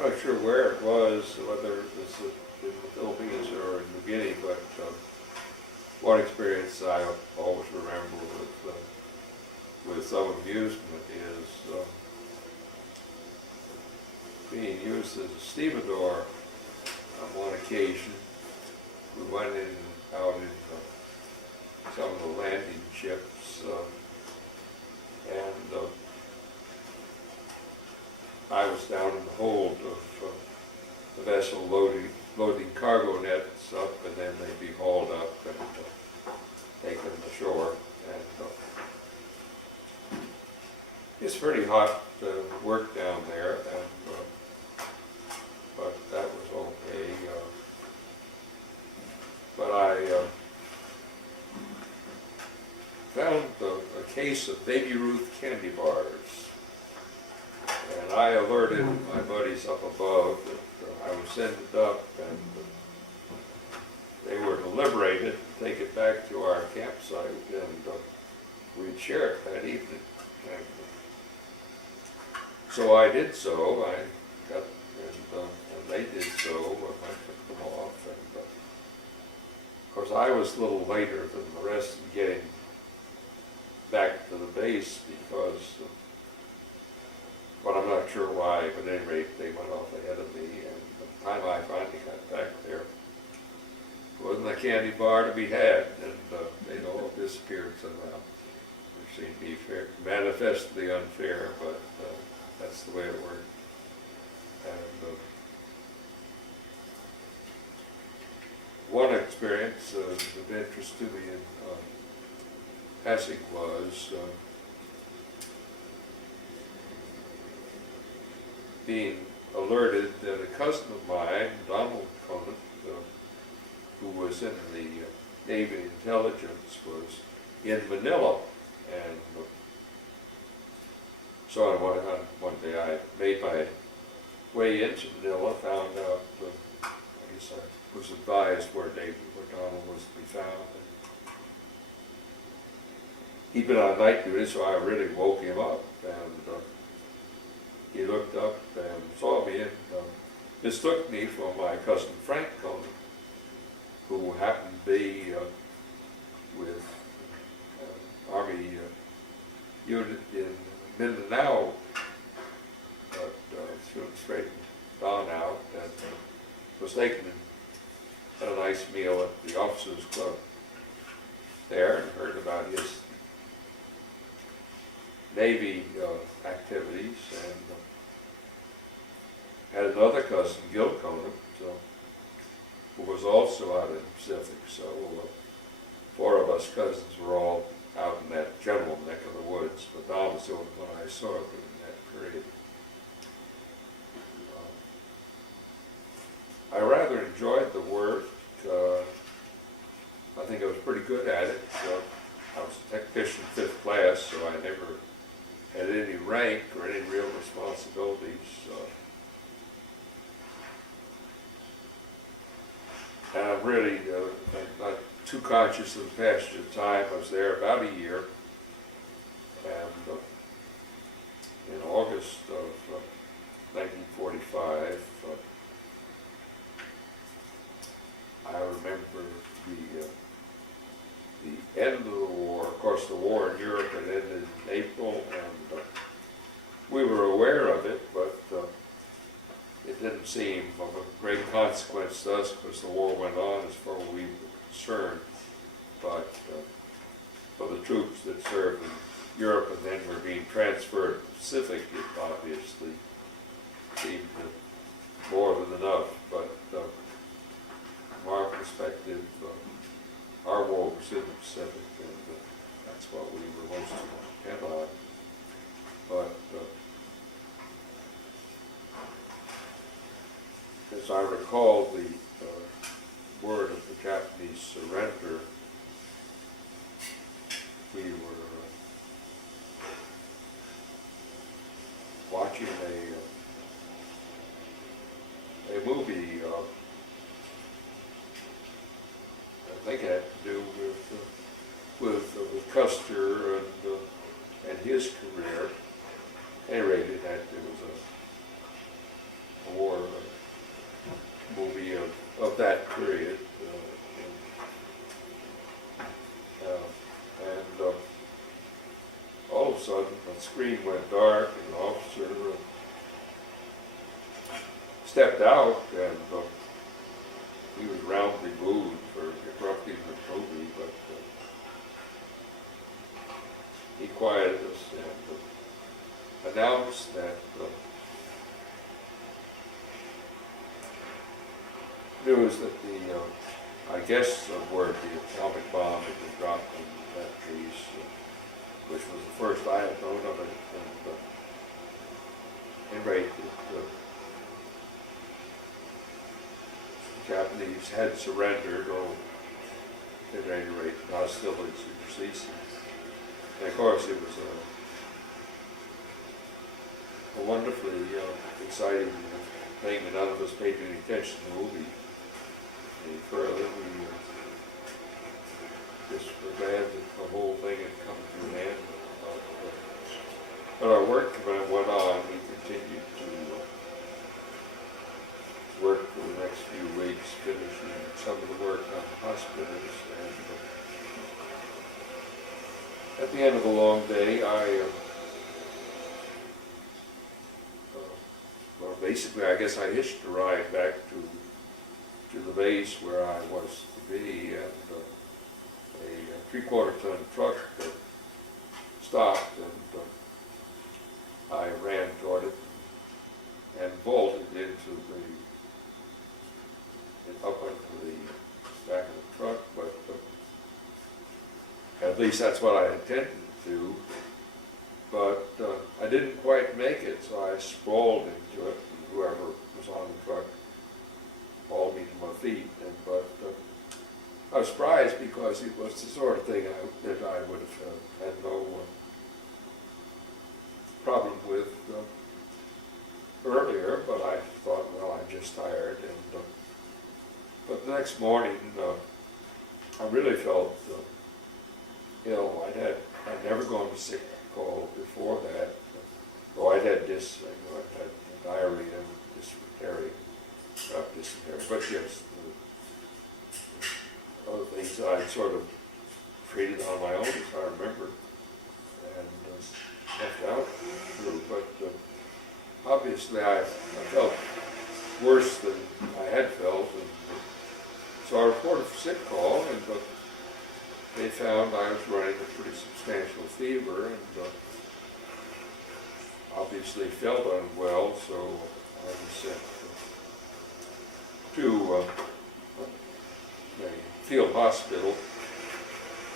I'm not sure where it was, whether it was in the Philippines or in New Guinea, but one experience I always remember with some amusement is being used as a stevedore on one occasion. We went out in some of the landing ships, and I was down in the hold of the vessel loading cargo nets up, and then they'd be hauled up and taken ashore. And it's pretty hot work down there, and but that was okay. But I found a case of Baby Ruth candy bars. And I alerted my buddies up above that I was sending up, and they were to liberate it and take it back to our campsite, and we'd share it that evening. And so I did so. I got, and they did so. I took them off, and of course I was a little later than the rest in getting back to the base because. But I'm not sure why, but at any rate, they went off ahead of me, and the time I finally got back there, wasn't a candy bar to be had, and they'd all disappeared somehow, which seemed to be fair, manifestly unfair, but that's the way it worked. And one experience of interest to me in passing was being alerted that a cousin of mine, Donald Conant, who was in the Navy intelligence, was in Manila, and so one day I made my way into Manila, found out, I guess I was advised where Donald was to be found. He'd been on night duty, so I really woke him up, and he looked up and saw me and mistook me for my cousin Frank Conant, who happened to be with Army unit in Mindanao, but soon straightened Don out and was taken and had a nice meal at the officers' club there and heard about his Navy activities, and had another cousin, Gil Conant, who was also out in the Pacific. So 4 of us cousins were all out in that general neck of the woods, but Don was the only one I saw during that period. I rather enjoyed the work. I think I was pretty good at it. I was a technician 5th class, so I never had any rank or any real responsibilities. And I'm really not too conscious of the passage of time. I was there about a year, and in August of 1945, I remember the end of the war. Of course, the war in Europe had ended in April, and we were aware of it, but it didn't seem of a great consequence to us because the war went on as far as we were concerned. But for the troops that served in Europe and then were being transferred to the Pacific, it obviously seemed more than enough. But from our perspective, our war was in the Pacific, and that's what we were most intent on. But as I recall the word of the Japanese surrender, we were watching a movie. I think it had to do with Custer and his career. At any rate, it was a war the screen went dark, and the officer stepped out, and he was roundly booed for interrupting the movie, but he quieted us and announced that news that I guess where the atomic bomb had been dropped in that piece, which was the first I had known of it, and at any rate, the Japanese had surrendered, or at any rate, hostilities were ceasing. And of course, it was a wonderfully exciting thing, and none of us paid any attention to the movie any further. We just were glad that the whole thing had come to an end. But our work went on. We continued to work for the next few weeks, finishing some of the work on the hospitals. And at the end of a long day, well, basically, I guess I hitched a ride back to the base where I was to be, and a 3/4 ton truck stopped, and I ran toward it and bolted up into the back of the truck, but at least that's what I intended to do. But I didn't quite make it, so I sprawled into it, and whoever was on the truck hauled me to my feet. But I was surprised because it was the sort of thing that I would have had no problem with earlier, but I thought, well, I'm just tired. But the next morning, I really felt ill. I'd never gone to sick call before that. Though I'd had I'd had diarrhea and dysentery, not dysentery, but yes, other things that I'd sort of treated on my own, as I remember, and left out through. But obviously I felt worse than I had felt, and so I reported for sick call, and they found I was running a pretty substantial fever, and obviously felt unwell, so I was sent to a field hospital,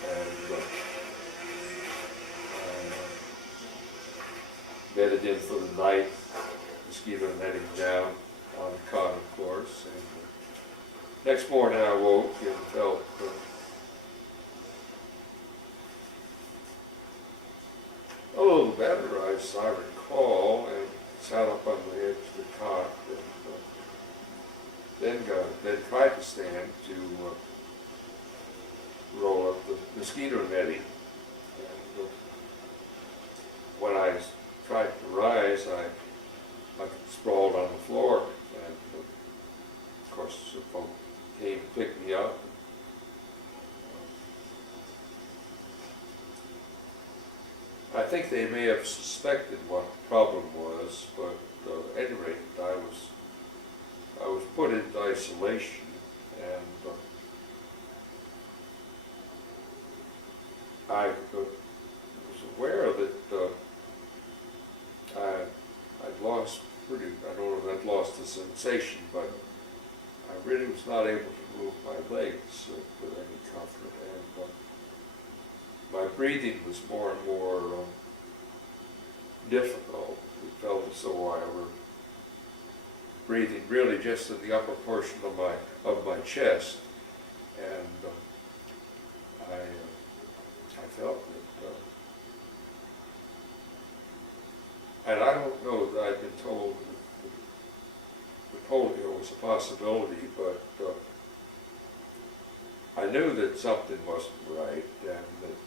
and bedded in for the night, mosquito netting down on the cot, of course. And next morning I woke and felt a little better, as I recall, and sat up on the edge of the cot, and then tried to stand to roll up the mosquito netting. And when I tried to rise, I sprawled on the floor, and of course some folk came to pick me up. I think they may have suspected what the problem was, but at any rate, I was put into isolation, and I was aware that I'd lost I don't know if I'd lost the sensation, but I really was not able to move my legs with any comfort, and my breathing was more and more difficult. It felt as though I were breathing really just in the upper portion of my chest, and I felt that, and I don't know that I've been told that polio was a possibility, but I knew that something wasn't right, and that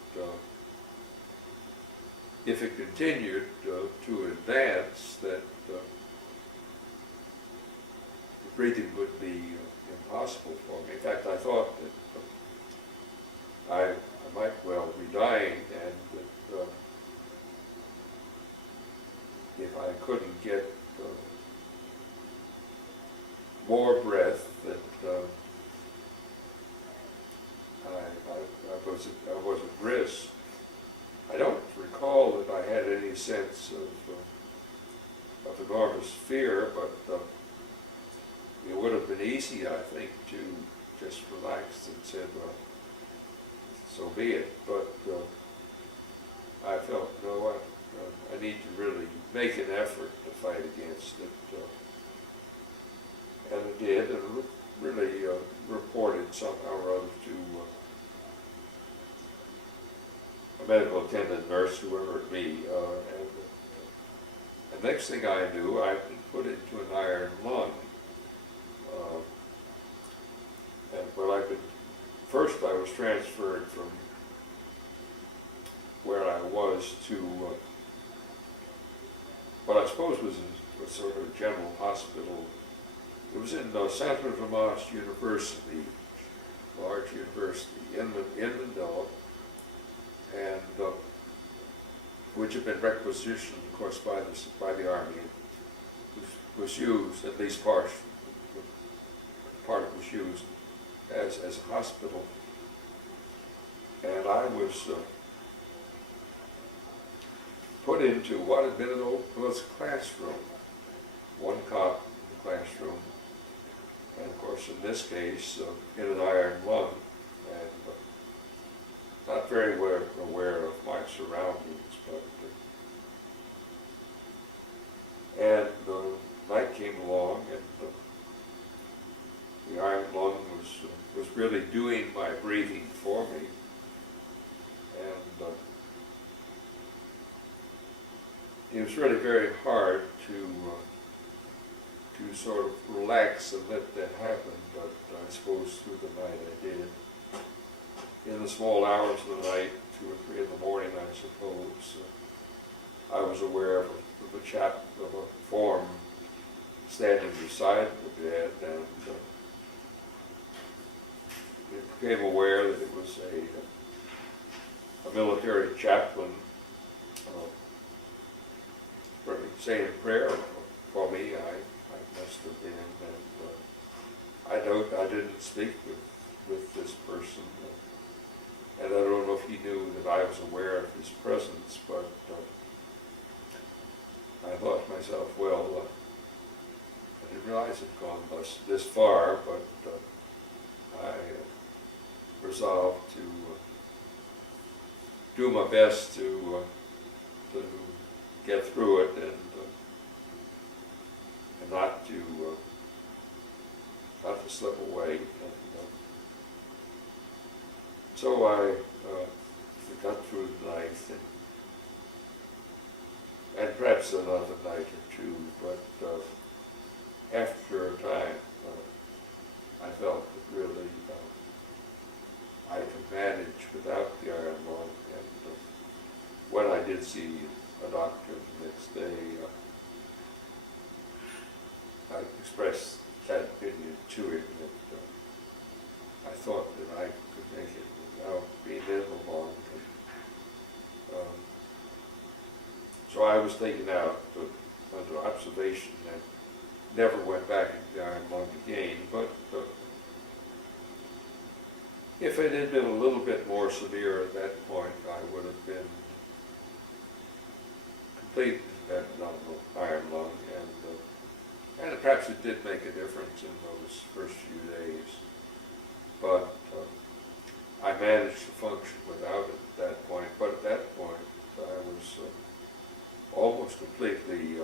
if it continued to advance, that the breathing would be impossible for me. In fact, I thought that I might well be dying, and that couldn't get more breath, that I was at risk. I don't recall that I had any sense of enormous fear, but it would have been easy, I think, to just relax and said, well, so be it. But I felt, no, I need to really make an effort to fight against it. And I did, and really reported somehow or other to a medical attendant, nurse, whoever it be. And the next thing I knew, I'd been put into an iron lung. And well, first I was transferred from where I was to what I suppose was a sort of a general hospital. It was in Santo Tomas University, large university in Manila, and which had been requisitioned, of course, by the Army. It was used, at least part of it was used as a hospital. And I was put into what had been an old classroom, one cot in the classroom, and of course in this case in an iron lung, and not very well aware of my surroundings, but and night came along, and the iron lung was really doing my breathing for me, and it was really very hard to sort of relax and let that happen, but I suppose through the night I did. In the small hours of the night, 2 or 3 in the morning, I suppose, I was aware of a form standing beside the bed, and became aware that it was a military chaplain saying a prayer for me. I must have been, and I didn't speak with this person, and I don't know if he knew that I was aware of his presence, but I thought to myself, well, I didn't realize it had gone this far, but I resolved to do my best to get through it and not to slip away. And, so I got through the night, and perhaps another night or two, but after a time, I felt that really I could manage without the iron lung, and when I did see a doctor the next day, I expressed that opinion to him that I thought that I could make it without being in the lung. So I was taken out under observation and never went back into the iron lung again, but if it had been a little bit more severe at that point, I would have been completely dependent on the iron lung, and perhaps it did make a difference in those first few days. But I managed to function without it at that point. But at that point, I was almost completely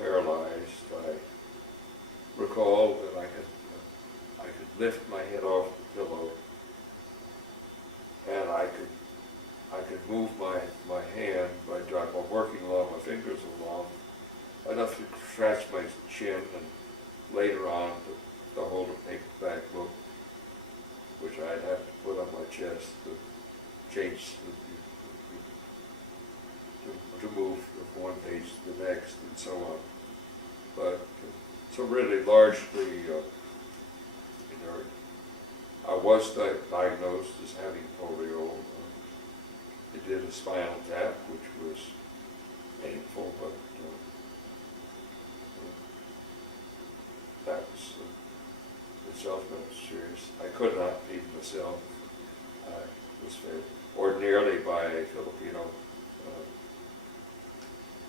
paralyzed. I recall that I could lift my head off the pillow, and I could move my hand by working along my fingers along enough to scratch my chin, and later on to hold a paperback book, which I'd have to put on my chest to change to move from one page to the next, and so on. But so really, largely, I was diagnosed as having polio. They did a spinal tap, which was painful, but that was itself not serious. I could not feed myself. I was fed ordinarily by a Filipino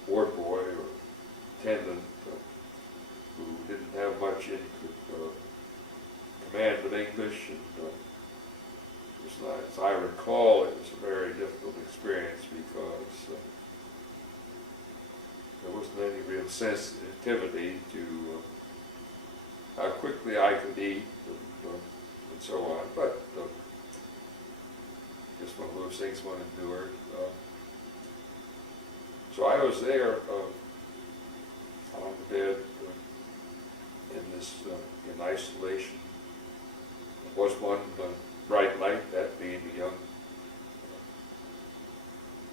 ward boy or attendant who didn't have much in command of English, and as I recall, it was a very difficult experience because there wasn't any real sensitivity to how quickly I could eat and so on, but just one of those things one endured. So I was there on the bed in this in isolation. There was one bright light, that being a young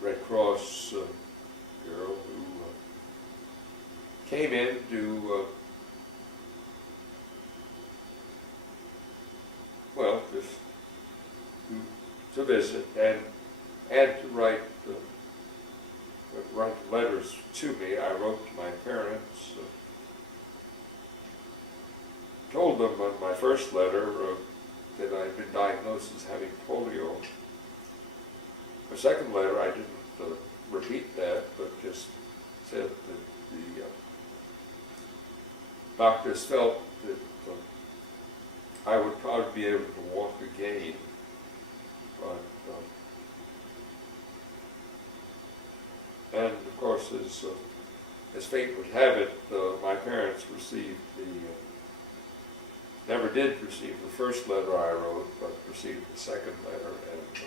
Red Cross girl who came in to just to visit and to write letters to me. I wrote to my parents, told them on my first letter that I'd been diagnosed as having polio. My second letter, I didn't repeat that, but just said that the doctors felt that I would probably be able to walk again, but and of course, as fate would have it, my parents received never did receive the first letter I wrote, but received the second letter, and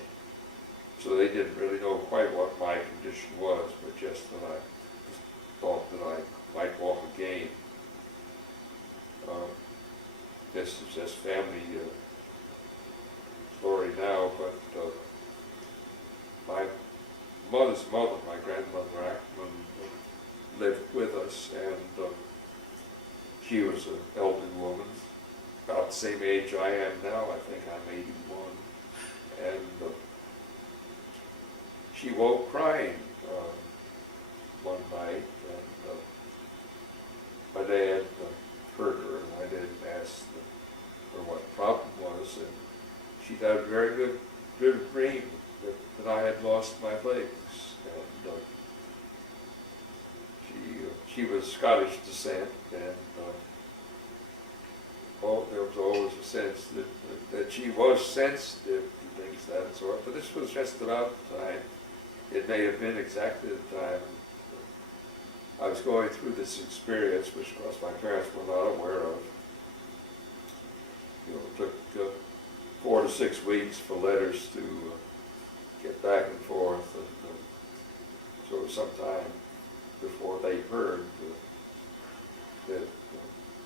so they didn't really know quite what my condition was, but just that I just thought that I might walk again. This is just family story now, but my mother's mother, my grandmother Ackman, lived with us, and she was an elderly woman, about the same age I am now. I think I'm 81, and she woke crying one night, and my dad heard her, and my dad asked her what the problem was, and she had a very good dream that I had lost my legs, and she was Scottish descent, and there was always a sense that she was sensitive to things of that sort, but this was just about the time. It may have been exactly the time I was going through this experience, which of course my parents were not aware of. It took 4 to 6 weeks for letters to get back and forth, and so it was some time before they heard that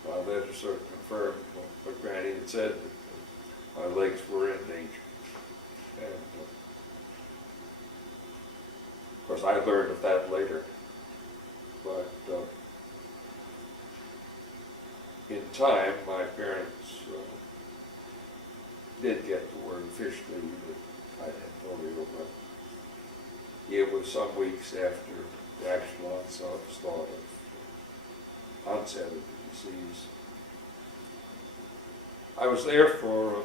my letters sort of confirmed what Granny had said, that my legs were in danger. And of course I learned of that later, but in time my parents did get the word officially that I had polio, but it was some weeks after the actual onset of the disease. I was there for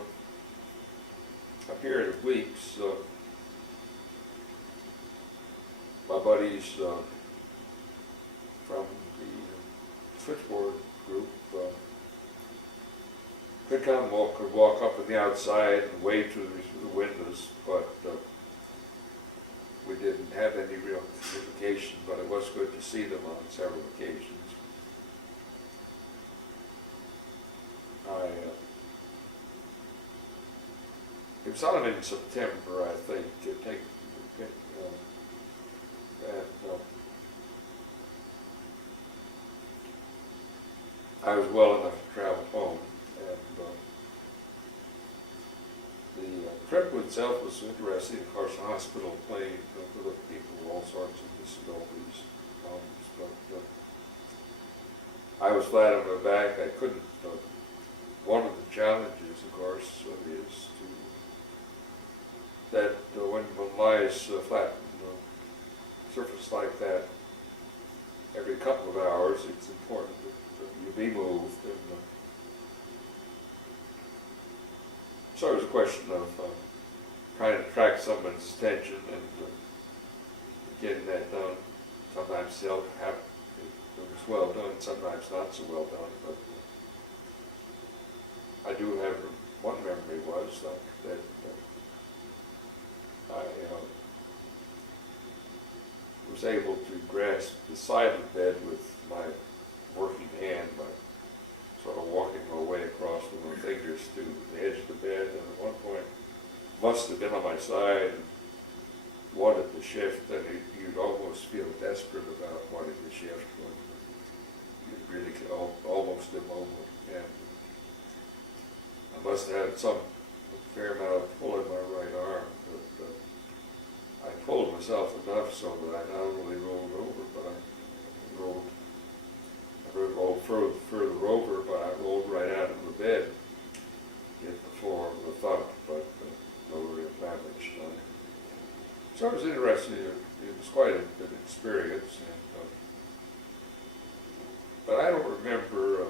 a period of weeks. My buddies from the switchboard group could walk up on the outside and wave through the windows, but we didn't have any real communication, but it was good to see them on several occasions. It was on in September, I think, I was well enough to travel home, and the trip itself was interesting. Carson Hospital playing with people with all sorts of disabilities, but I was flat on my back. I couldn't. One of the challenges, of course, is that when one lies flat on a surface like that, couple of hours, it's important that you be moved. And so it was a question of trying to attract someone's attention and getting that done. Sometimes it was well done, sometimes not so well done, but I do have one memory was that I was able to grasp the side of the bed with my working hand, by sort of walking my way across with my fingers to the edge of the bed, and at one point must have been on my side and wanted to shift, and you'd almost feel desperate about wanting to shift when you'd really almost immobile. And I must have had some fair amount of pull in my right arm, but I pulled myself enough so that I not only rolled over, but I rolled further over, but I rolled right out of the bed, hit the floor with a thump, but no real damage done. So it was interesting. It was quite an experience, and, but I don't remember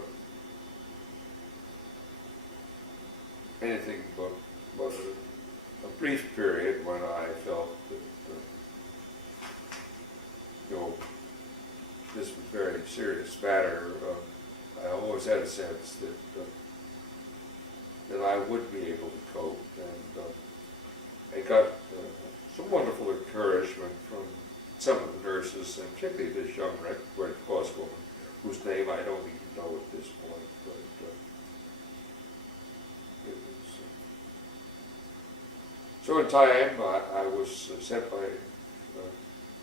anything but a brief period when I felt that this was a very serious matter. I always had a sense that I would be able to cope, and I got some wonderful encouragement from some of the nurses, and particularly this young Red Cross woman, whose name I don't even know at this point, but it was. So in time, I was sent by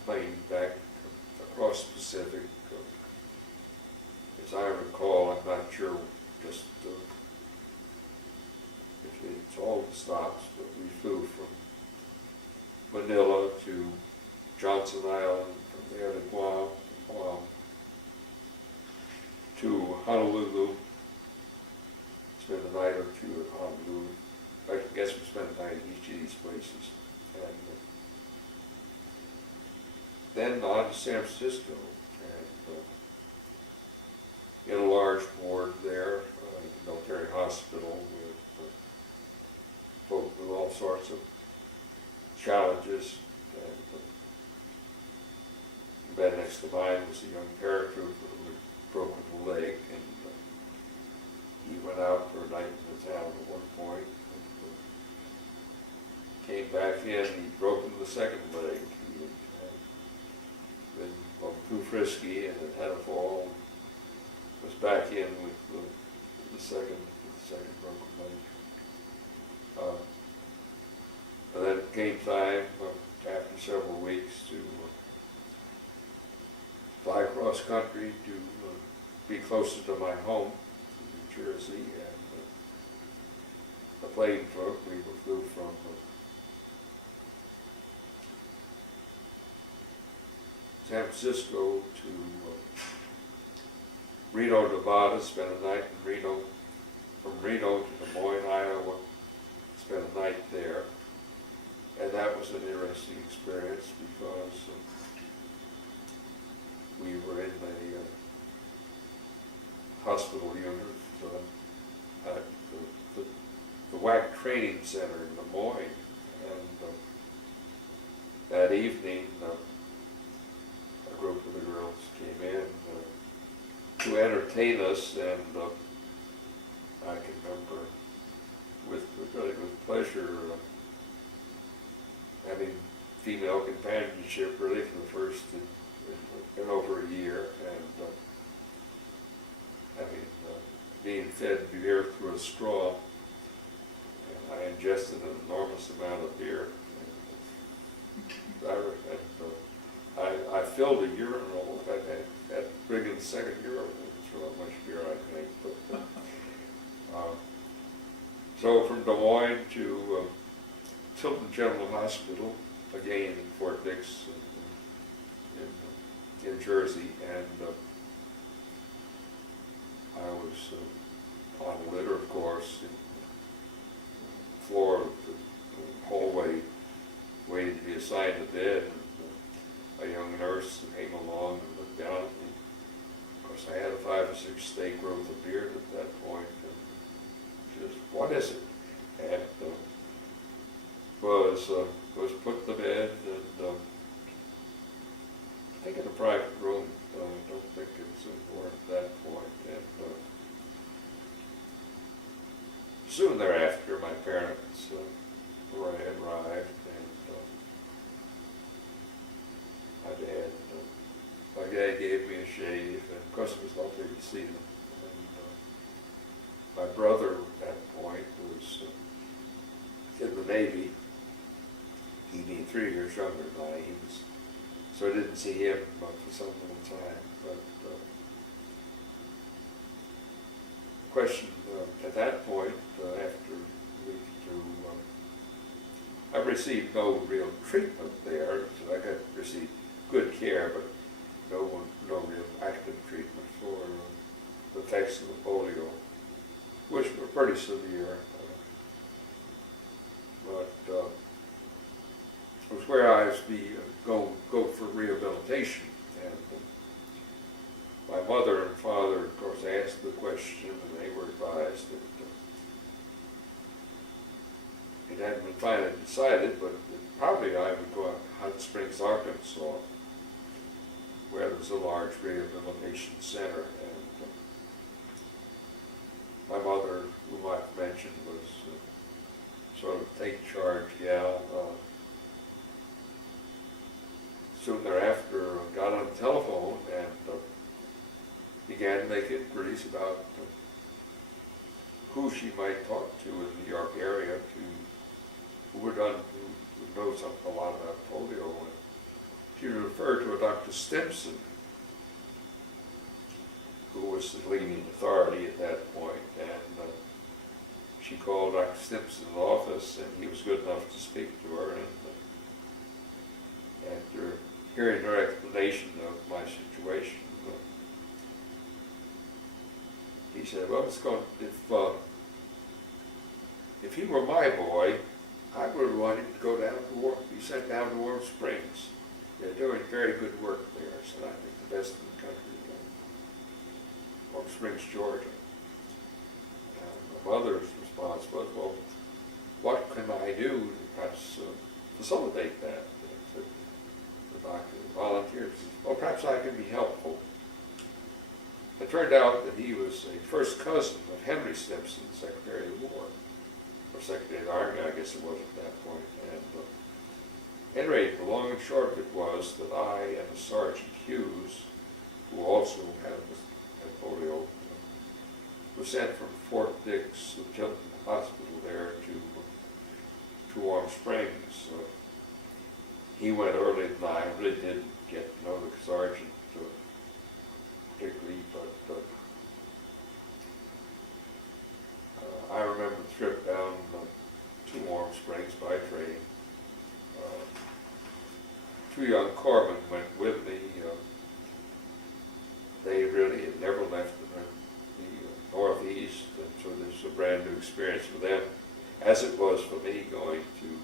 plane back across the Pacific. As I recall, I'm not sure just if it's all the stops, but we flew from Manila to Johnson Island, from there to Guam to Honolulu, spent a night or two at Honolulu. I guess we spent a night at each of these places. And then on to San Francisco, and in a large ward there, military hospital with folk with all sorts of challenges. And the bed next to mine was a young paratrooper who had broken a leg, and he went out for a night in the town at one point, and came back in. He'd broken the second leg. He had been too frisky and had a fall. Was back in with the second broken leg. And then came time after several weeks to fly cross country to be closer to my home in New Jersey, and the plane took. We flew from San Francisco to Reno, Nevada, spent a night in Reno. From Reno to Des Moines, Iowa, spent a night there. And that was an interesting experience because we were in the hospital unit at the WAC Training Center in Des Moines. And that evening, a group of the girls came in to entertain us, and I can remember with pleasure having female companionship really for the first in over a year, and having being fed beer through a straw, and I ingested an enormous amount of beer. I filled a urinal at bringing the second urinal. That's how much beer I drank. But, so from Des Moines to Tilton General Hospital, again in Fort Dix in Jersey, and I was on a litter, of course, in the floor of the hallway, waiting to be assigned a bed. And a young nurse came along and looked down at me 6-day growth of beard at that point, and she says, "What is it?" And was put to bed, and I think in a private room. I don't think it's in war at that point. And soon thereafter, my parents arrived, and my dad gave me a shave, and of course it was lovely to see them. And my brother at that point was in the Navy. He'd be 3 years younger than I. So I didn't see him for some little time. But the question at that point, after a week or two, I received no real treatment there. So I received good care, but no real active treatment for the effects of the polio, which were pretty severe. But it was where I was go for rehabilitation, and my mother and father, of course, asked the question, and they were advised that it hadn't been finally decided, but probably I would go out to Hot Springs, Arkansas, where there was a large rehabilitation center, and my mother, whom I've mentioned, was sort of take charge gal. Soon thereafter, got on the telephone and began to make inquiries about who she might talk to in the New York area, who would know a lot about polio. And she referred to a Dr. Stimson, who was the leading authority at that point, and she called Dr. Stimson's office, and he was good enough to speak to her, and after hearing her explanation of my situation, he said, "Well, if he were my boy, I would have wanted to go down to be sent down to Warm Springs. They're doing very good work there, so I think the best in the country, Warm Springs, Georgia." And my mother's response was, "Well, what can I do to perhaps facilitate that?" The doctor volunteered. "Well, perhaps I can be helpful." It turned out that he was a first cousin of Henry Stimson, Secretary of War, or Secretary of the Army, I guess it was at that point. And at any rate, the long and short of it was that I and a Sergeant Hughes, who also had polio, was sent from Fort Dix, the Children's Hospital there, to Warm Springs. He went earlier than I really didn't get to know the sergeant particularly, but I remember the trip down to Warm Springs by train. 2 young corpsmen went with me. They really had never left the Northeast, and so this was a brand new experience for them, as it was for me going to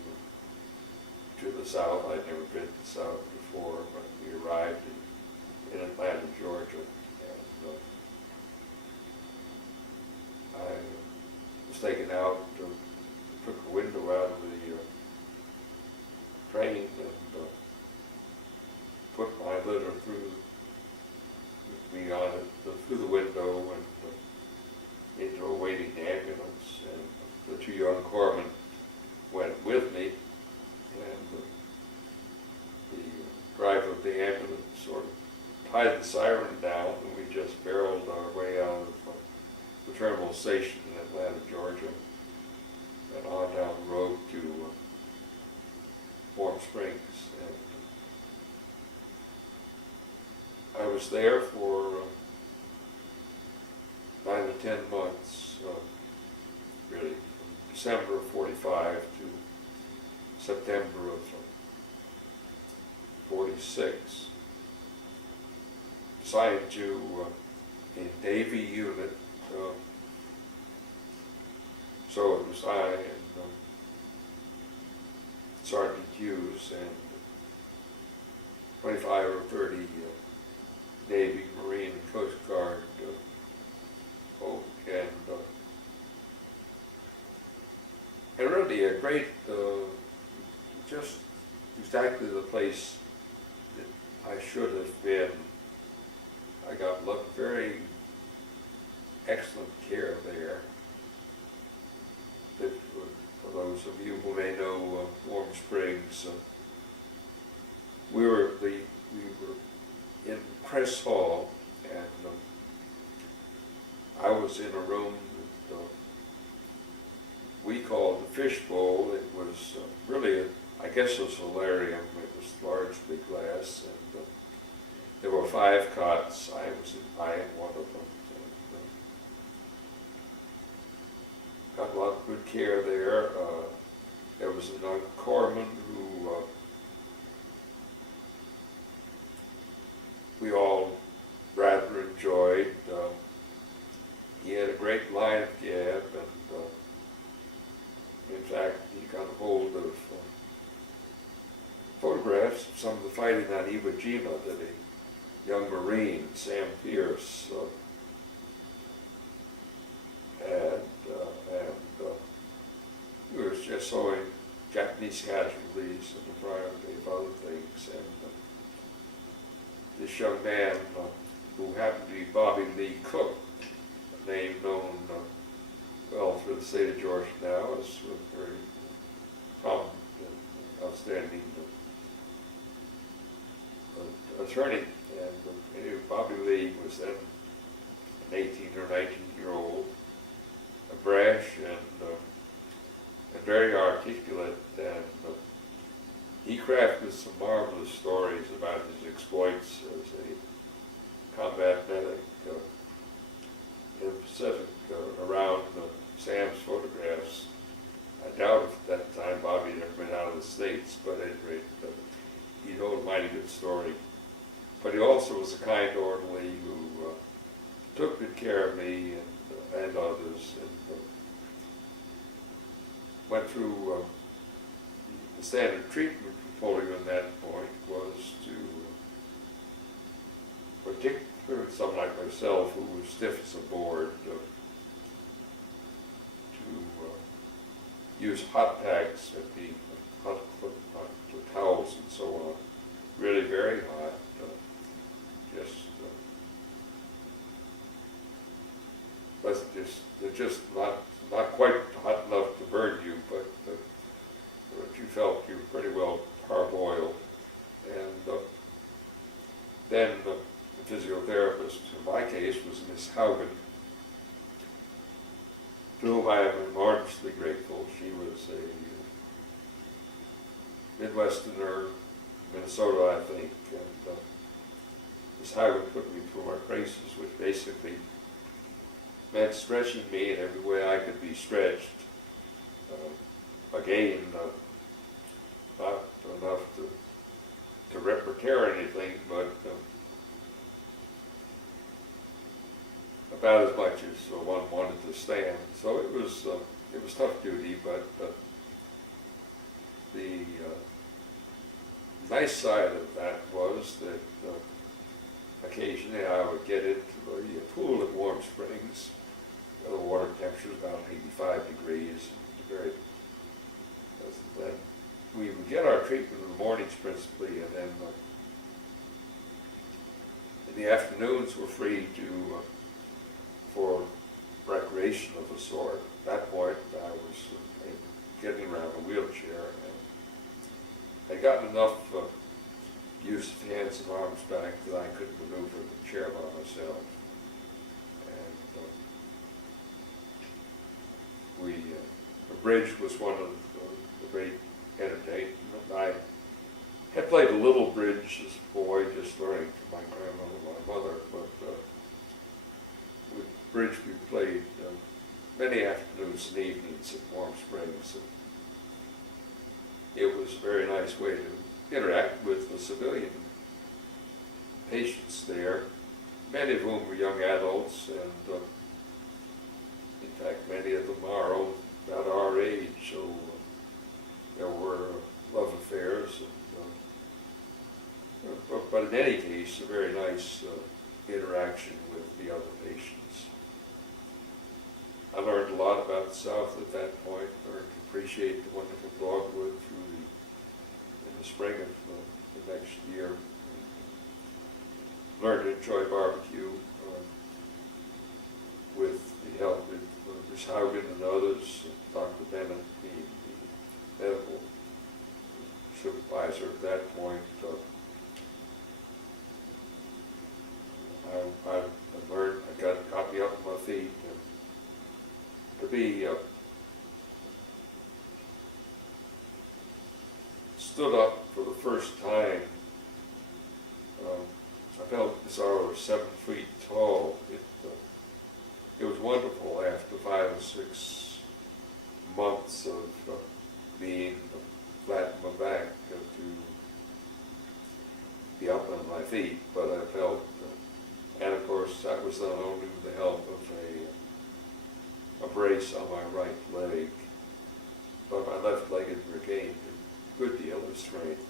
the South. I'd never been to the South before, but we arrived in Atlanta, Georgia, and I was taken out, took a window out of the train, and put my litter through the window and into a waiting ambulance, and the 2 young corpsmen went with me, and the driver of the ambulance sort of tied the siren down, and we just barreled our way out of the terminal station in Atlanta, Georgia, and on down the road to Warm Springs. And I was there for 9 or 10 months, really, from December of 45 to September of 46. Assigned to a Navy unit, so it was I and Sergeant Hughes and 25 or 30 Navy, Marine, and Coast Guard and really a great, just exactly the place that I should have been. I got very excellent care there. That, for those of you who may know Warm Springs, we were in Press Hall, and I was in a room that we called the fishbowl. It was really, I guess, a solarium. It was largely glass, and there were 5 cots. I in one of them. And, got a lot of good care there. There was a young corpsman who we all rather enjoyed. He had a great line of gab, and in fact, he got a hold of photographs of some of the fighting on Iwo Jima that a young Marine, Sam Pierce, had, and we were just showing Japanese casualties and a variety of other things. And this young man, who happened to be Bobby Lee Cook, a name known well through the state of Georgia now, as a very prominent and outstanding attorney. And anyway, Bobby Lee was then an 18 or 19-year-old, brash and very articulate, and he crafted some marvelous stories about his exploits as a combat medic in the Pacific around Sam's photographs. I doubt if at that time Bobby had ever been out of the States, but at any rate, he told a mighty good story. But he also was a kind orderly who took good care of me and others, and went through the standard treatment for polio at that point was to, particularly someone like myself who was stiff as a board, to use hot packs at the hot towels and so on, really very hot, they're just not quite hot enough to burn you, but you felt you were pretty well parboiled. And then the physiotherapist, in my case, was Miss Haugen, to whom I am enormously grateful. She was a Midwesterner, Minnesota, I think, and Miss Haugen put me through my braces, which basically meant stretching me in every way I could be stretched. Again, not enough to repair anything, but about as much as one wanted to stand. So it was tough duty, but the nice side of that was that occasionally I would get into the pool at Warm Springs. The water temperature is about 85 degrees. Then we would get our treatment in the mornings principally, and then in the afternoons we're free for recreation of a sort. At that point I was getting around a wheelchair, and I'd gotten enough use of hands and arms back that I could maneuver the chair by myself. And the bridge was one of the great entertainment. I had played a little bridge as a boy, just learning from my grandmother and my mother, but with bridge we played many afternoons and evenings at Warm Springs. And it was a very nice way to interact with the civilian patients there, many of whom were young adults, and in fact many of them are about our age, so there were love affairs, but in any case a very nice interaction with the other patients. I learned a lot about the South at that point, learned to appreciate the wonderful dogwood in the spring of the next year. Learned to enjoy barbecue with the help of Ms. Haugen and others, Dr. Bennett being the medical supervisor at that point. I learned, got me up on my feet, and to be stood up for the first time. I felt as though I was 7 feet tall. It was wonderful after 5 or 6 months of being flat on my back to be up on my feet, but I felt, and of course that was not only with the help of a brace on my right leg, but my left leg had regained a good deal of strength.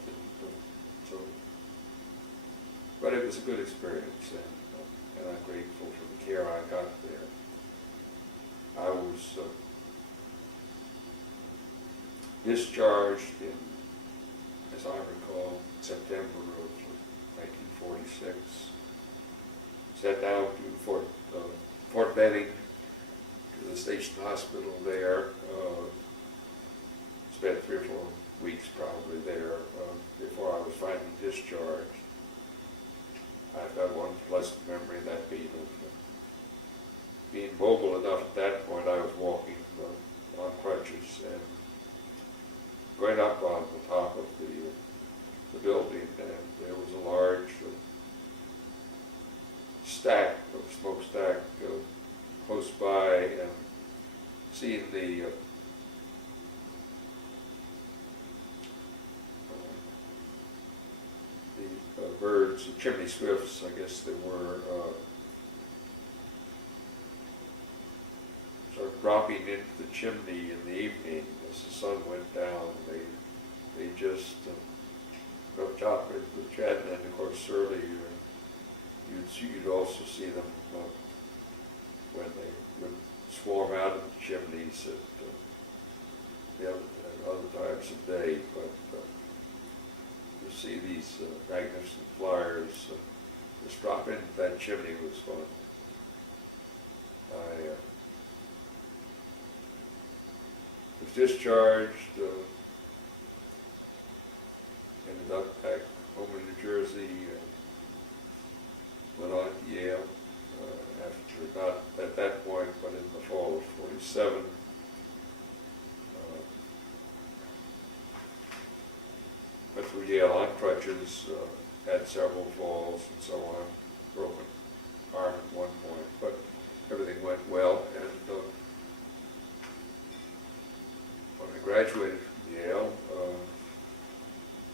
But it was a good experience, and I'm grateful for the care I got there. I was discharged in, as I recall, September of 1946. Sat down to Fort Benning, to the station hospital there. Spent 3 or 4 weeks probably there before I was finally discharged. I've got one pleasant memory of that being mobile enough at that point. I was walking on crutches and going up on the top of the building, and there was a large smokestack close by, and seeing the birds, the chimney swifts, I guess they were, sort of dropping into the chimney in the evening as the sun went down. They just dropped into the chat, and then of course early you'd also see them when they would swarm out of the chimneys at other times of day, but to see these magnificent flyers just drop into that chimney was fun. I was discharged, ended up back home in New Jersey, went on to Yale after, not at that point, but in the fall of 47. Went through Yale on crutches, had several falls and so on, broken arm at one point, but everything went well. And when I graduated from Yale,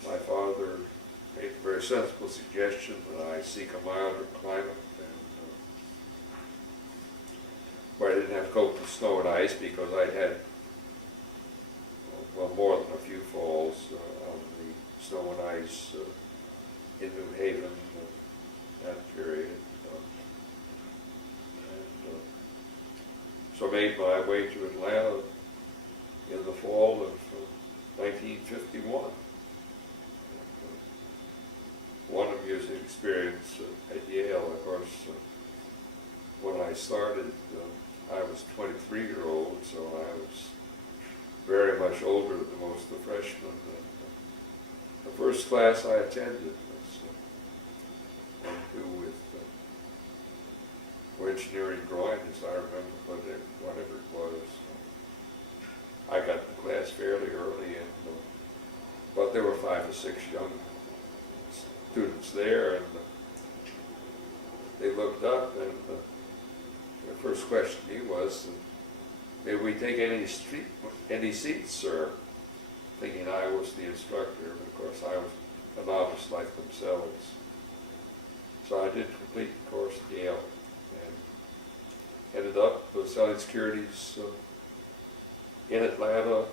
my father made a very sensible suggestion that I seek a milder climate, and where I didn't have to cope with snow and ice, because I'd had more than a few falls on the snow and ice in New Haven that period. So I made my way to Atlanta in the fall of 1951. One music experience at Yale, of course. When I started, I was 23-year-old, so I was very much older than most of the freshmen. The first class I attended was one who with engineering drawing, as I remember, whatever it was. I got to class fairly early, but there were 5 or 6 young students there, and they looked up, and their first question to me was, "May we take any seats, sir?" Thinking I was the instructor, but of course I was a novice like themselves. So I did complete the course at Yale, and ended up selling securities in Atlanta.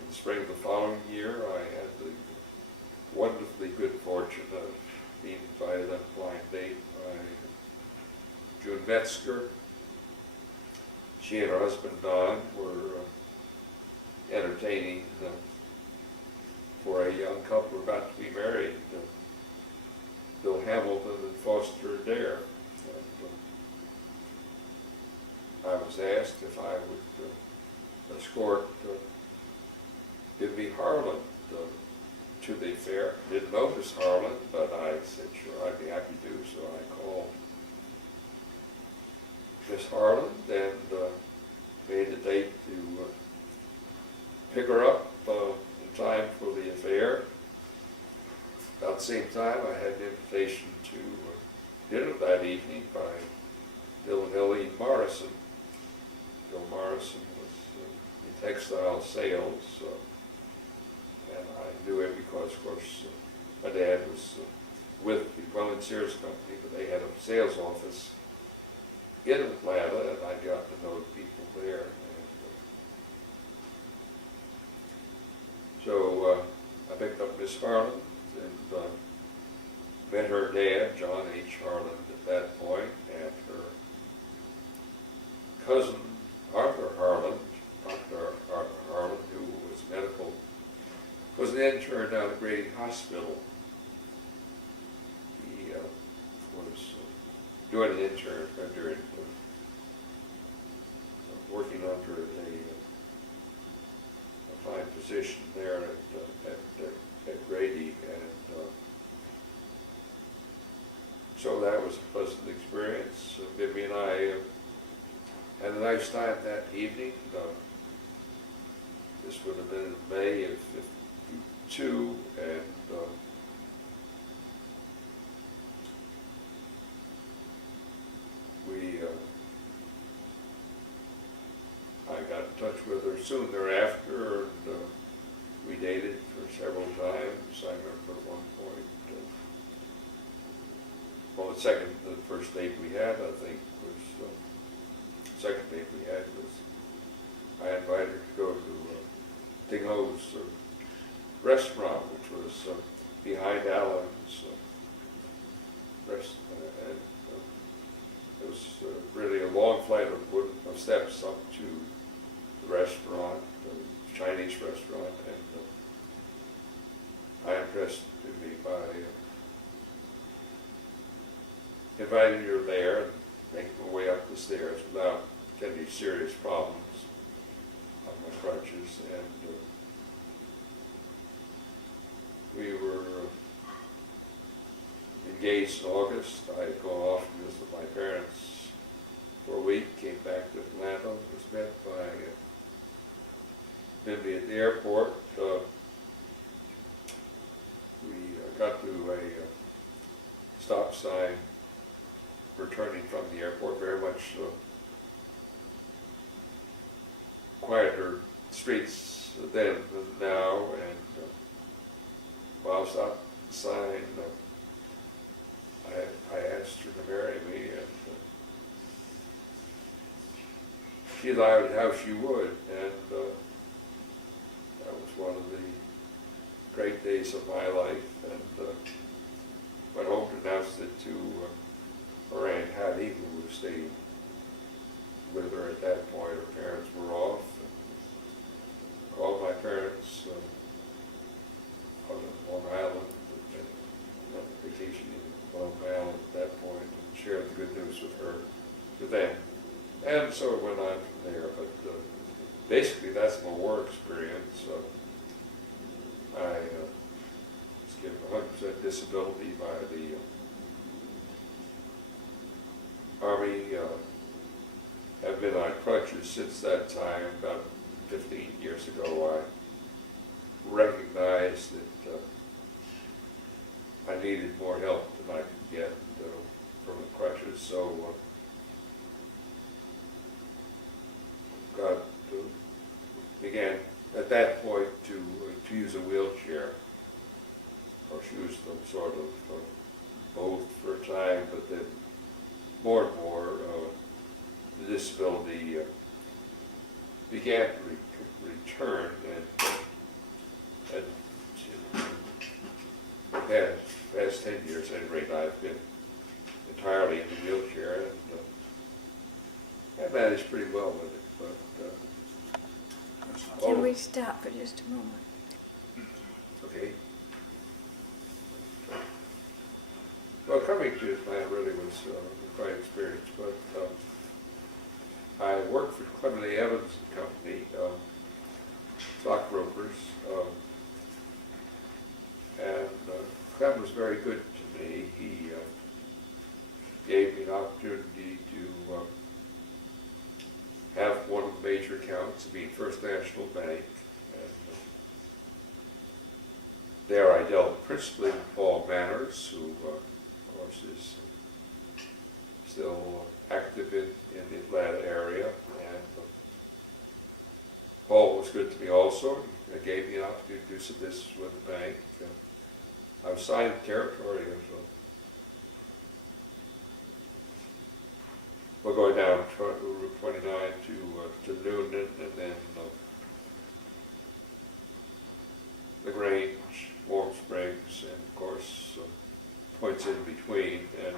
In the spring of the following year, I had the wonderfully good fortune of being invited on a blind date by June Metzger, she and her husband Don were entertaining for a young couple about to be married, Bill Hamilton and Foster Adair. I was asked if I would escort Bimby Harlan to the fair. Didn't know Miss Harlan, but I said sure, I'd be happy to do so. I called Miss Harlan and made a date to pick her up in time for the affair. About the same time, I had an invitation to dinner that evening by Bill and Ellie Morrison. Bill Morrison was in textile sales, and I knew it because, of course, my dad was with the Conant Sears Company, but they had a sales office in Atlanta, and I got to know the people there. So I picked up Miss Harlan and met her dad, John H. Harlan, at that point, and her cousin, Arthur Harlan, Dr. Arthur Harlan, who was an intern down at Grady Hospital. He was doing an intern during working under a fine physician there at Grady, and so that was a pleasant experience. Bibby and I had a nice time that evening. This would have been in May of '52, and I got in touch with her soon thereafter, and we dated for several times. I remember at one point, the first date we had, I think, was, second date we had was, I invited her to go to Ting Ho's restaurant, which was behind Allen's restaurant, and it was really a long flight of steps up to the restaurant, the Chinese restaurant, and I impressed me by inviting her there and making my way up the stairs without any serious problems on my crutches, and we were engaged in August. I had gone off to visit my parents for a week, came back to Atlanta, was met by Bimby at the airport. We got to a stop sign returning from the airport, very much quieter streets then than now, and while I was at the sign, I asked her to marry me, and she allowed how she would, and that was one of the great days of my life, and went home to announce it to her Aunt Hattie, who was staying with her at that point. Her parents were off, and called my parents on Long Island, on vacation in Long Island at that point, and shared the good news with them. And so it went on from there, but basically that's my war experience. I was given 100% disability by the Army. Have been on crutches since that time. About 15 years ago, I recognized that I needed more help than I could get from the crutches. So God began at that point to use a wheelchair, or used them sort of both for a time, but then more and more the disability began to return, and the past 10 years, at any rate, I've been entirely in the wheelchair, and I've managed pretty well with it, but Can we stop for just a moment? okay. Well, coming to this land really was quite an experience, but I worked for Clementi Evans and Company, stockbrokers, and Clem was very good to me. He gave me an opportunity to have one of the major accounts, being First National Bank, and there I dealt principally with Paul Manners, who of course is still active in the Atlanta area, and Paul was good to me also. He gave me an opportunity to do some business with the bank. I was assigned territory of we're going down Route 29 to Noonan, and then the Grange, Warm Springs, and of course points in between, and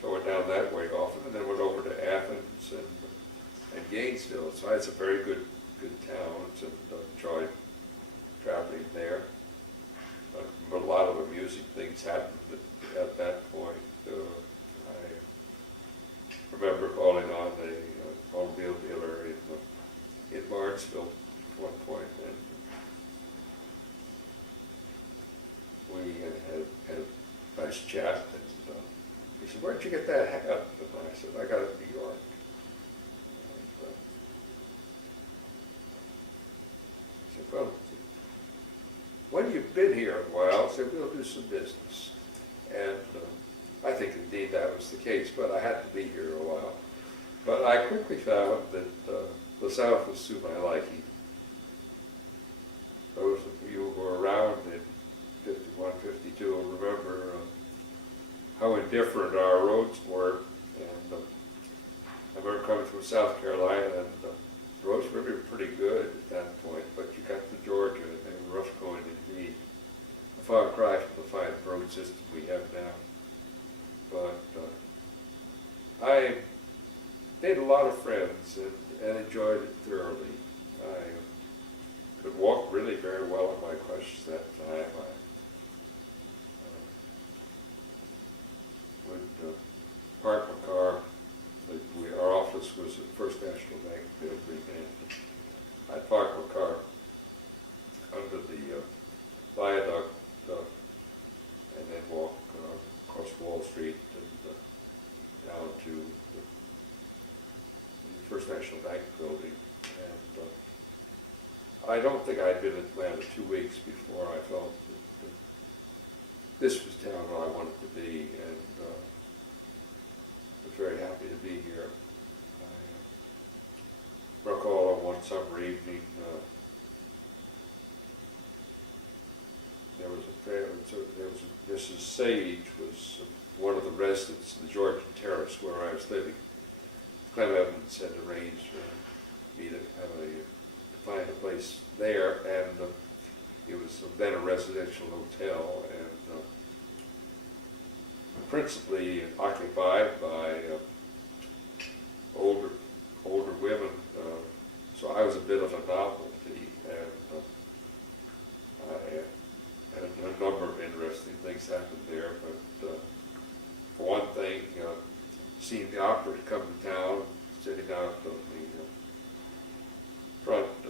so went down that way often, and then went over to Athens and Gainesville. So I had some very good towns, and enjoyed traveling there. But a lot of amusing things happened at that point. I remember calling on the automobile dealer in Barnesville at one point, and we had a nice chat, and he said, "Where'd you get that hat?" And I said, "I got it in New York." And, I said, "Well, when you've been here a while," I said, "we'll do some business." And I think indeed that was the case, but I had to be here a while. But I quickly found that the South was to my liking. Those of you who were around in 51, 52 will remember how indifferent our roads were. And I remember coming from South Carolina, and the roads were really pretty good at that point, but you got to Georgia, and they were rough going indeed. A far cry from the fine road system we have now. But I made a lot of friends and enjoyed it thoroughly. I could walk really very well on my crutches that time. I would park my car. Our office was at First National Bank building, and I'd park my car under the viaduct and then walk across Wall Street and down to the First National Bank building. And I don't think I'd been in Atlanta 2 weeks before I felt that this was town where I wanted to be, and was very happy to be here. I recall on one summer evening, Mrs. Sage was one of the residents of the Georgian Terrace where I was living. Clem Evans had arranged for me to find a place there, and it was then a residential hotel, and principally occupied by older women. So I was a bit of a novelty, and I had a number of interesting things happen there. But for one thing, seeing the opera come to town, sitting out on the front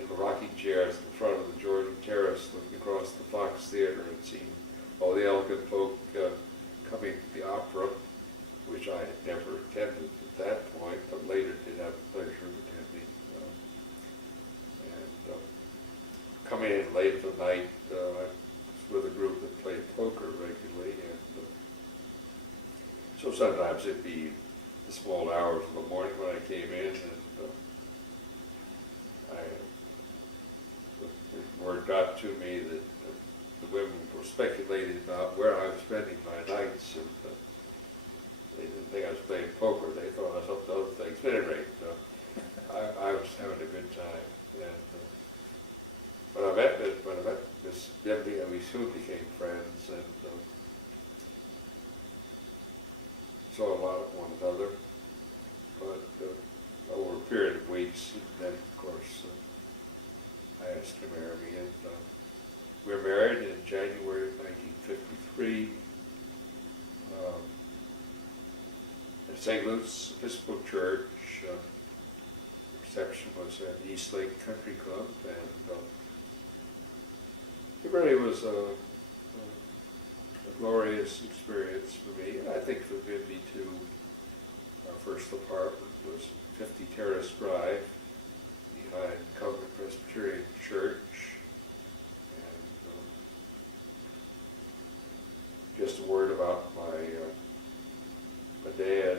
in the rocking chairs in the front of the Georgian Terrace, looking across the Fox Theater, and seeing all the elegant folk coming to the opera, which I had never attended at that point, but later did have the pleasure of attending. And coming in late at the night, I was with a group that played poker regularly, and so sometimes it'd be the small hours of the morning when I came in, and the word got to me that the women were speculating about where I was spending my nights, and they didn't think I was playing poker. They thought I was up to other things. But at any rate, I was having a good time. And when I met Miss Debbie, we soon became friends, and saw a lot of one another. but over a period of weeks, and then of course I asked her to marry me, and we were married in January of 1953 at St. Luke's Episcopal Church. The reception was at East Lake Country Club, and it really was a glorious experience for me, and I think for Bimby too. Our first apartment was 50 Terrace Drive behind Conant Presbyterian Church. And just a word about my dad.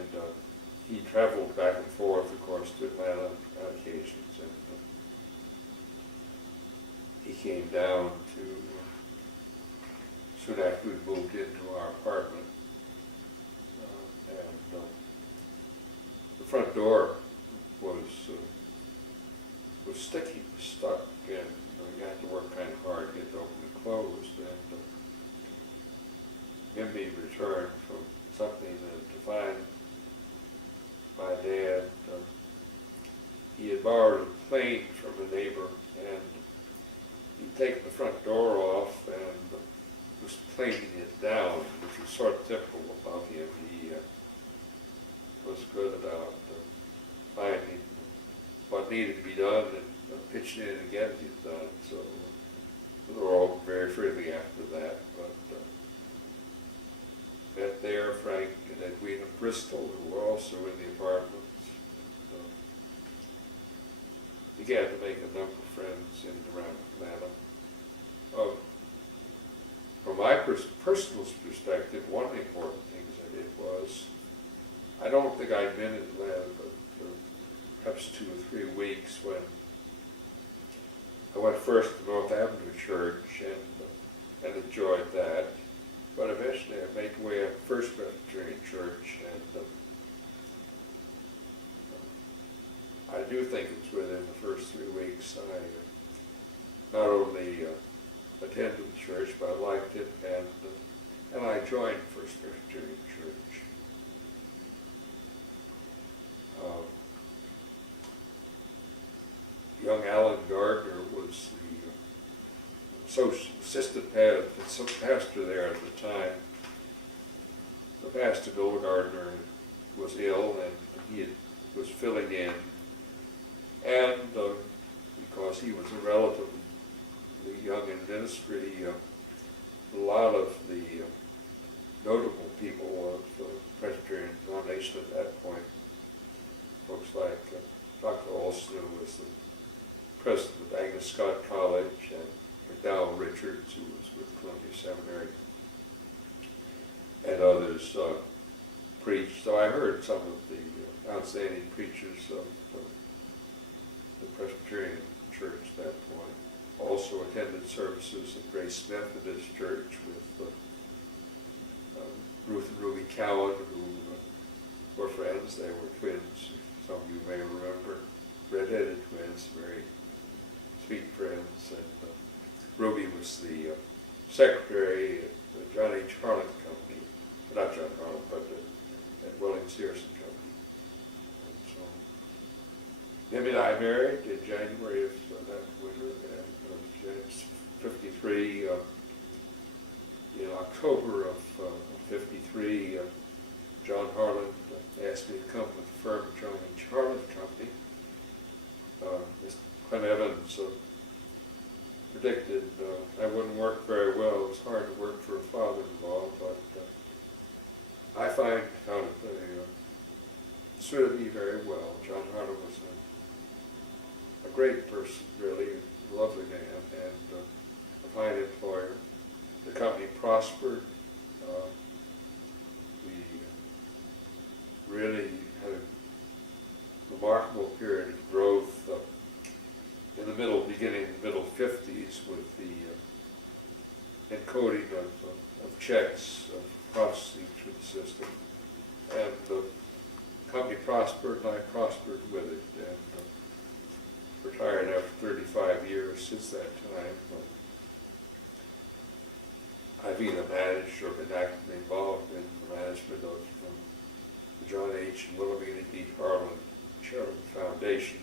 He traveled back and forth, of course, to Atlanta on occasions, and he came down to, soon after we moved into our apartment, and the front door was sticky, stuck, and you had to work kind of hard to get it open and closed. And Bimby returned from something to find my dad. He had borrowed a plane from a neighbor, and he'd taken the front door off and was planing it down, which was sort of typical of him. He was good about finding what needed to be done and pitching in and getting it done. So we were all very freely after that. But met there Frank and Edwina Bristol, who were also in the apartments. And, began to make a number of friends in and around Atlanta. From my personal perspective, one of the important things I did was, I don't think I'd been in Atlanta but perhaps 2 or 3 weeks when I went first to North Avenue Church and enjoyed that. But eventually I made my way up First Presbyterian Church, and I do think it was within the first 3 weeks I not only attended the church, but I liked it, and I joined First Presbyterian Church. Young Alan Gardner was the assistant pastor there at the time. The pastor, Bill Gardner, was ill, and he was filling in. And because he was a relatively young in ministry, a lot of the notable people of the Presbyterian denomination at that point, folks like Dr. Olson, who was the president of Agnes Scott College, and McDowell Richards, who was with Columbia Seminary, and others preached. So I heard some of the outstanding preachers of the Presbyterian Church at that point. Also attended services at Grace Methodist Church with Ruth and Ruby Cowan, who were friends. They were twins. Some of you may remember, red-headed twins, very sweet friends. And Ruby was the secretary at the John H. Harlan Company, not John Harlan, but at William Searson Company. And so, Debbie and I married in January of that winter, and 53. In October of 53, John Harlan asked me to come with the firm of John H. Harlan Company. Clem Evans predicted I wouldn't work very well. It was hard to work for a father-in-law, but I found it suited me very well. John Harlan was a great person, really, a lovely man, and a fine employer. The company prospered. We really had a remarkable period of growth in the beginning in the middle 50s, with the encoding of checks, processing through the system. And the company prospered, and I prospered with it, and retired after 35 years since that time. I've either managed or been actively involved in the management of the John H. and Wilhelmina D. the Harlan Charitable Foundation,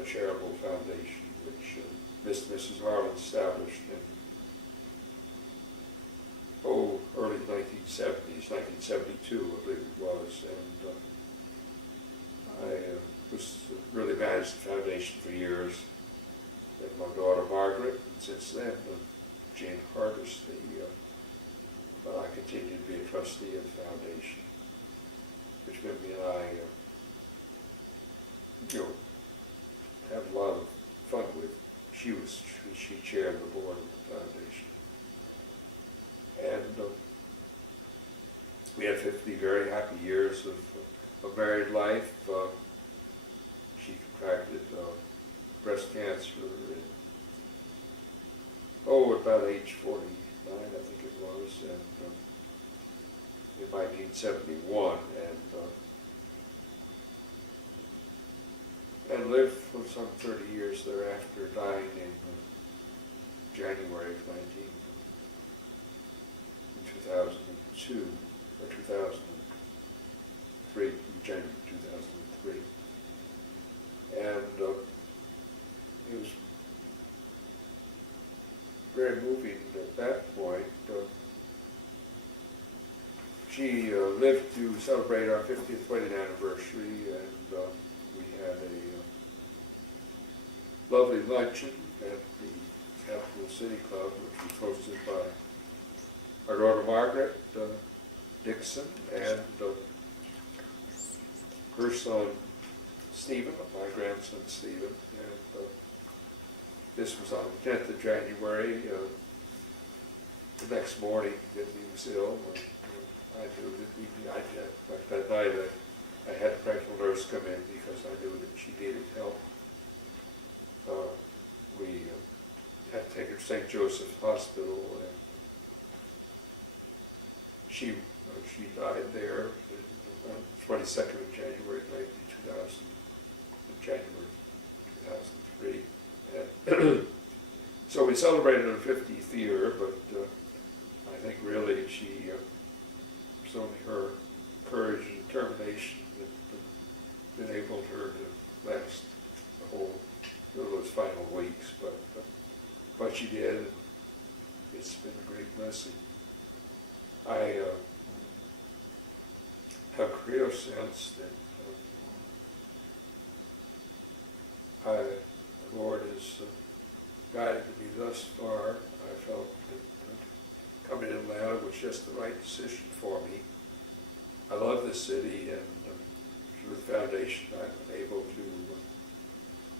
a charitable foundation which Mr. and Mrs. Harlan established in early 1970s, 1972 I believe it was, and I was really managed the foundation for years. Then my daughter Margaret, and since then Jane Hardesty, but I continued to be a trustee of the foundation, which Mimi and I, had a lot of fun with. She chaired the board of the foundation, and we had 50 very happy years of married life. She contracted breast cancer at about age 49, I think it was, and in 1971, and lived for some 30 years thereafter, dying in January of 2002, or 2003, January 2003. And it was very moving at that point. She lived to celebrate our 50th wedding anniversary, and we had a lovely luncheon at the Capital City Club, which was hosted by our daughter Margaret Dixon and her son Stephen, my grandson Stephen, and this was on the 10th of January. The next morning, he was ill, and I knew that that night I had a practical nurse come in because I knew that she needed help. We had to take her to St. Joseph Hospital, and she died there on the 22nd of January, 2003. And so we celebrated her 50th year, but I think really it was only her courage and determination that enabled her to last the whole those final weeks. But she did, and it's been a great blessing. I have a real sense that the Lord has guided me thus far. I felt that coming to Atlanta was just the right decision for me. I love this city, and through the foundation I've been able to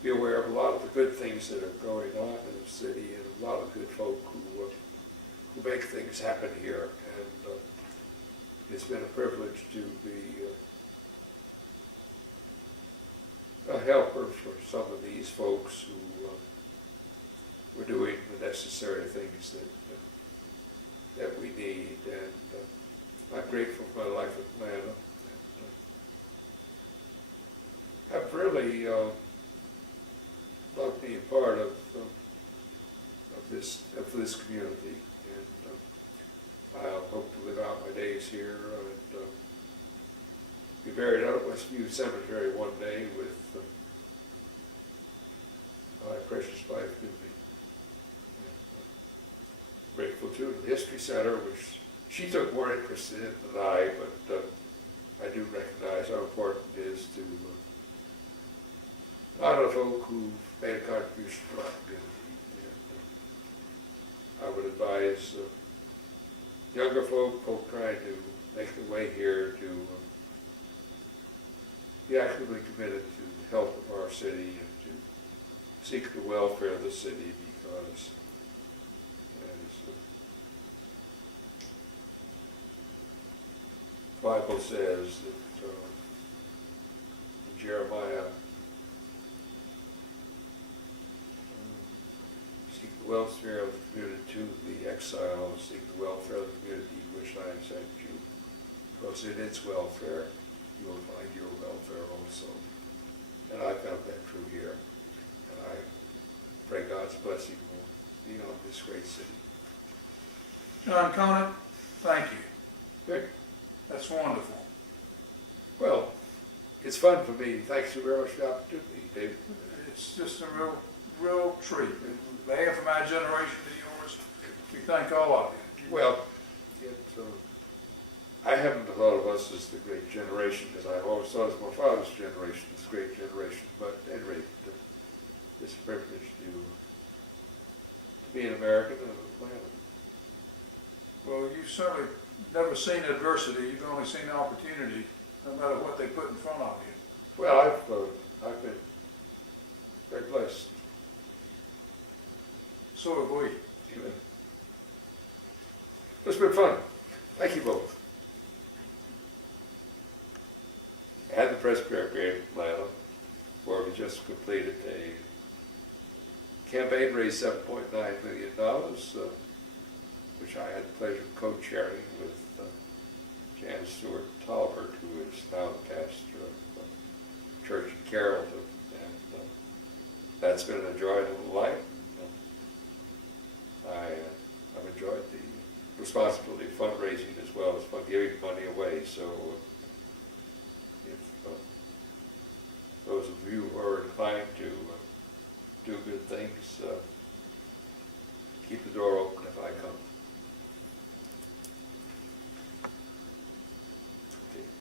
be aware of a lot of the good things that are going on in the city, and a lot of good folk who make things happen here. And it's been a privilege to be a helper for some of these folks who were doing the necessary things that we need. And I'm grateful for my life in Atlanta. And I've really loved being part of this community. And I hope to live out my days here and be buried out at Westview Cemetery one day with my precious wife with me. I'm grateful too to the History Center, which she took more interest in than I, but I do recognize how important it is to a lot of folk who've made a contribution to our community. And I would advise younger folk trying to make their way here to be actively committed to the health of our city and to seek the welfare of the city, because as the Bible says that in Jeremiah, seek the welfare of the community to the exiles, seek the welfare of the community which I have sent you, because in its welfare you will find your welfare also. And I found that true here. And I pray God's blessing will be on this great city. John Conant, thank you. Good. That's wonderful. Well, it's fun for me. Thanks you very much for the opportunity, David. It's just a real treat. On behalf of my generation to yours, we thank all of you. Well, I haven't thought of us as the great generation, because I've always thought as my father's generation as the great generation. But at any rate, it's a privilege to be an American and a Atlanta. Well, you've certainly never seen adversity. You've only seen opportunity, no matter what they put in front of you. Well, I've been very blessed. So have we. Amen. It's been fun. Thank you both. And the Presbyterian Atlanta, where we just completed a campaign, raised $7.9 million, which I had the pleasure of co-chairing with Jan Stewart Tolbert, who is now the pastor of church in Carrollton. And that's been a joy of life. I've enjoyed the responsibility of fundraising as well as giving money away. So if those of you who are inclined to do good things, keep the door open if I come.